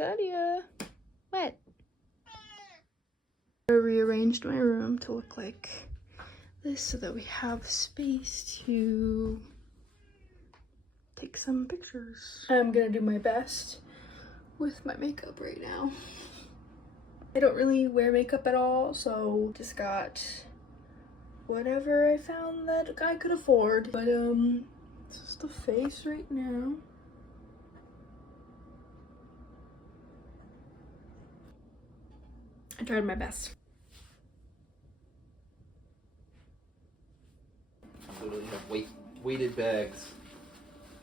Claudia. What? I rearranged my room to look like this so that we have space to take some pictures. I'm gonna do my best with my makeup right now. I don't really wear makeup at all, so just got whatever I found that I could afford. But this is the face right now. I tried my best. Literally have weighted bags.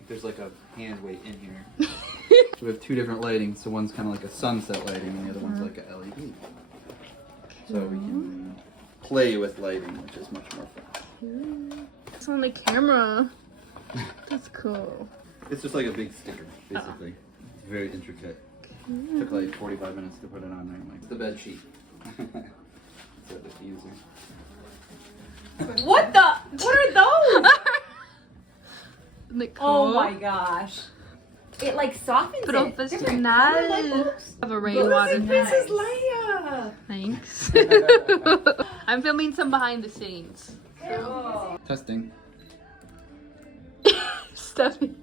There's like a hand weight in here. So we have two different lightings. So one's kind of like a sunset lighting, and the other one's like a LED. So we can play with lighting, which is much more fun. It's on the camera. That's cool. It's just like a big sticker, basically. It's very intricate. Took like 45 minutes to put it on there. I'm like, the bed sheet. It's a diffuser. What the? What are those? Nicole. Oh my gosh. It like softens it. Professional. Have a rainwater. Princess Leia. Thanks. I'm filming some behind the scenes. Oh. Testing. Stephy.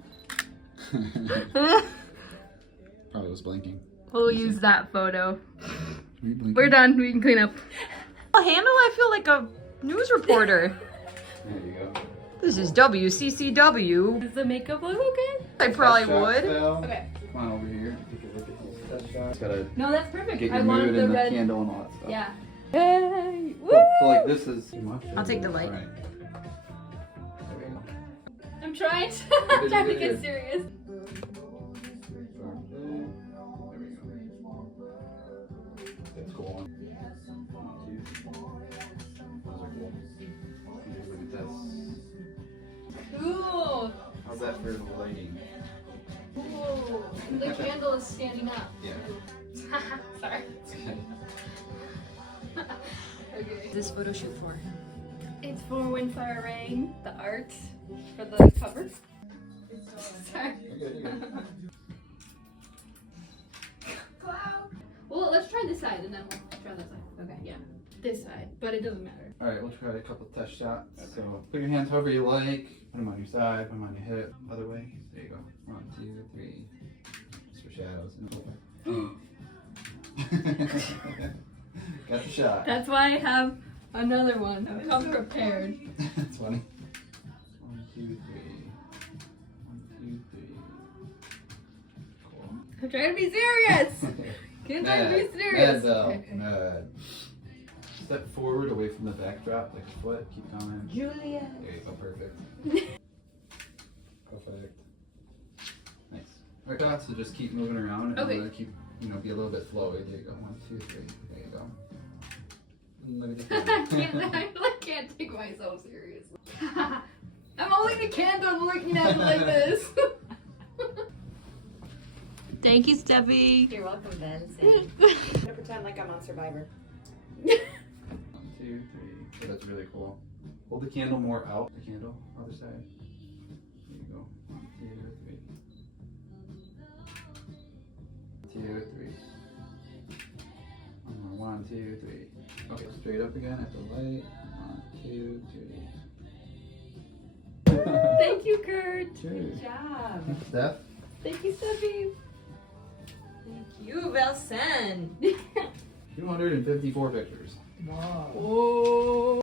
Probably was blinking. We'll use that photo. We're We're done. We can clean up. Handle, I feel like a news reporter. There you go. This is WCCW. Does the makeup look okay? I probably Test shot, would. Phil. Okay. Come on over here. Take a look at these test shots. Gotta No, that's perfect. get I your wanted mood the and the red. candle and all that stuff. Yeah. Hey. Woo! So like this is too much. I'll take the light. Alright. There we go. I'm trying to, Good, trying to good, get good. serious. There we go. That's cool. 1, 2. Those are cool. Look at this. Cool. How's that for the lighting? Cool. The candle is standing up. Yeah. Sorry. Okay. This photo shoot for. It's for Wind, Fire, Rain, the art for the cover. Sorry. Well, let's try this side and then we'll try this side. Okay, yeah. This side, but it doesn't matter. Alright, we'll try a couple test shots. So put your hands however you like. Put them on your side, put them on your hip. Other way. There you go. 1, 2, 3. Just for shadows. Got the shot. That's why I have another one. Come prepared. That's funny. 1, 2, 3. 1, 2, 3. Cool. I'm trying to be serious. Can't try to be serious. Mad. Step forward away from the backdrop, like a foot. Keep going. Julia. There you go. Perfect. Perfect. Nice. Alright, so just keep moving around and Okay. keep, be a little bit flowy. There you go. 1, 2, 3. There you go. And look at the I can't take myself seriously. I'm holding the candle looking at it like this. Thank you, Steffi. You're welcome, Vincent. I'm gonna pretend like I'm on Survivor. 1, 2, 3. Oh, that's really cool. Hold the candle more out. The candle, other side. There you go. 1, 2, 3. 2, 3. One more. 1, 2, 3. Okay, straight up again at the light. 1, 2, 3. Thank you, Kurt. Sure. Good job. Steph? Thank you, Steffi. Thank you, Vincent. 254 pictures. Wow. Whoa.